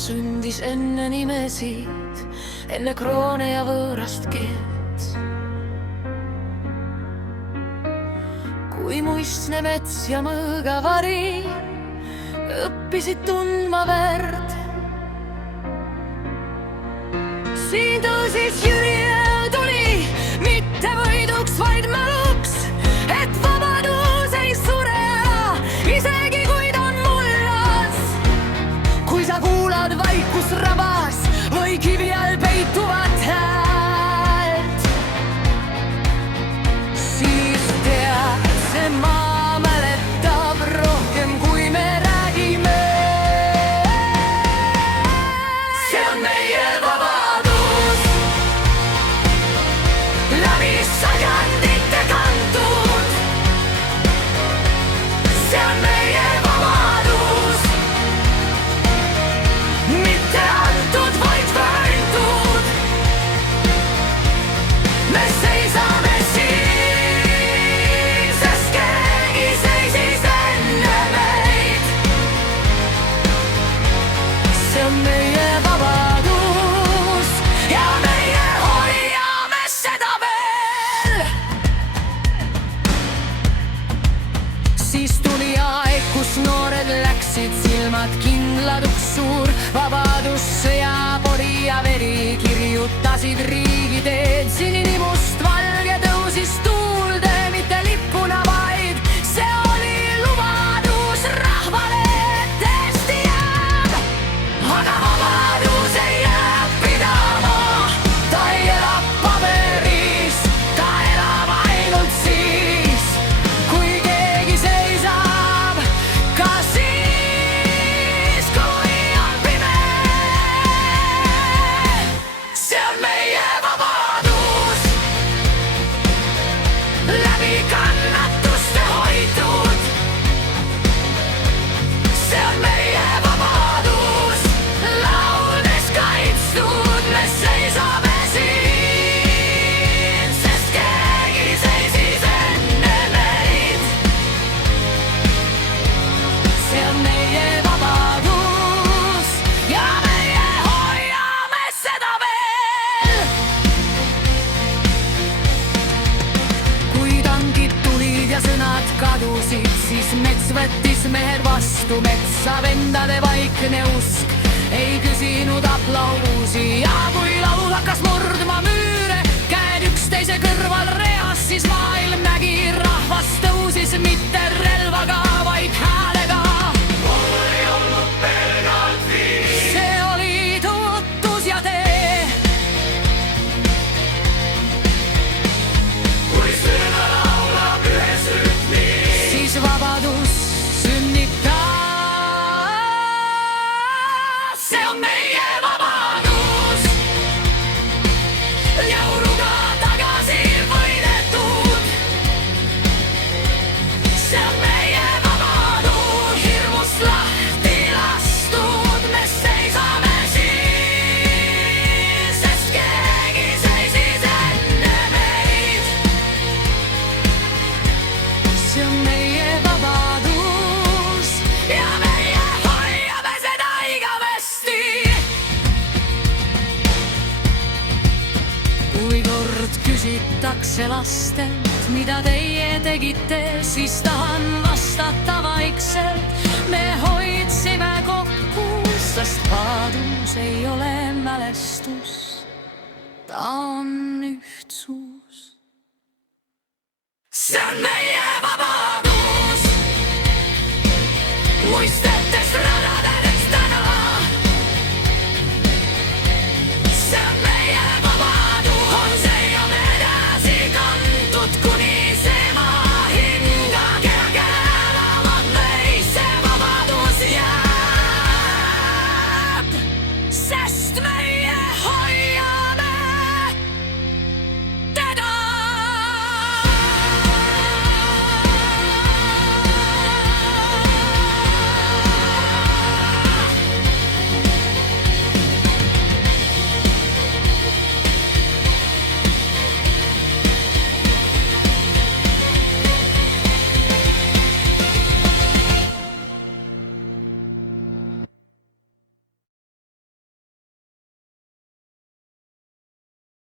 sündis enne nimesid, enne kroone ja võõrast keelt. Kui muistne mets ja mõõgavari õppisid tundma verd, siin tõusis Jüri ja tuli mitte võiduks, vaid mäluks, et vabadus ei sure ära, isegi kui ta on mullas. Kui sa kuulad vaikus rabas või kivi all peituvat häält, siis tead, see maa mäletab rohkem, kui me räägime. See on meie vabadus, läbi sajandite kantud. See on meie vabadus, mitte antud, vaid võetud. Me seisame siin, sest keegi seisis enne meid. See on meie vabadus ja meie hoiame seda veel. Siis tuli aeg, kus noored läksid, silmad kindladuks suur. Vabadussõja pori ja veri kirjutasid riigiteed. Sinimust valge tõusis tuulde, mitte lipuna vaid. See oli lubadus rahvale, et Eesti jääb. Aga vabadus ei jää pidama, ta ei ela paberis, ta elab ainult siis, kui keegi seisab, ka siis, kui on pime. See on meie vabadus, läbi kannatuste hoitud. See on meie vabadus, lauldes kaitstud. Me seisame siin, sest keegi seisis enne meid. See on meie vabadus ja meie hoiame seda veel. Kui tankid tulid ja sõnad kadusid, siis mets võttis mehed vastu. Metsa vendade vaikne usk ei küsinud aplausi. Ja kui laul hakkas murdma müüre, käed üksteise kõrval reas, siis maailm nägi, rahvas tõusis mitte relvaga, vaid häälega. Ei olnud pelgalt viis, see oli tõotus ja tee. Kui sõna laulab ühes rütmis, siis vabadus sünnib taas. See on meie vabadus, jauruga tagasi võidetud. See on meie vabadus, hirmust lahti lastud. Me seisame siin, sest keegi seisis enne meid. See on meie vabadus ja meie hoiame seda igavesti. Kui kord küsitakse lastelt, mida teie tegite, siis tahan vastata vaikselt. Me hoidsime kokku, sest vabadus ei ole mälestus, ta on ühtsus. See on meie vabadus, muiste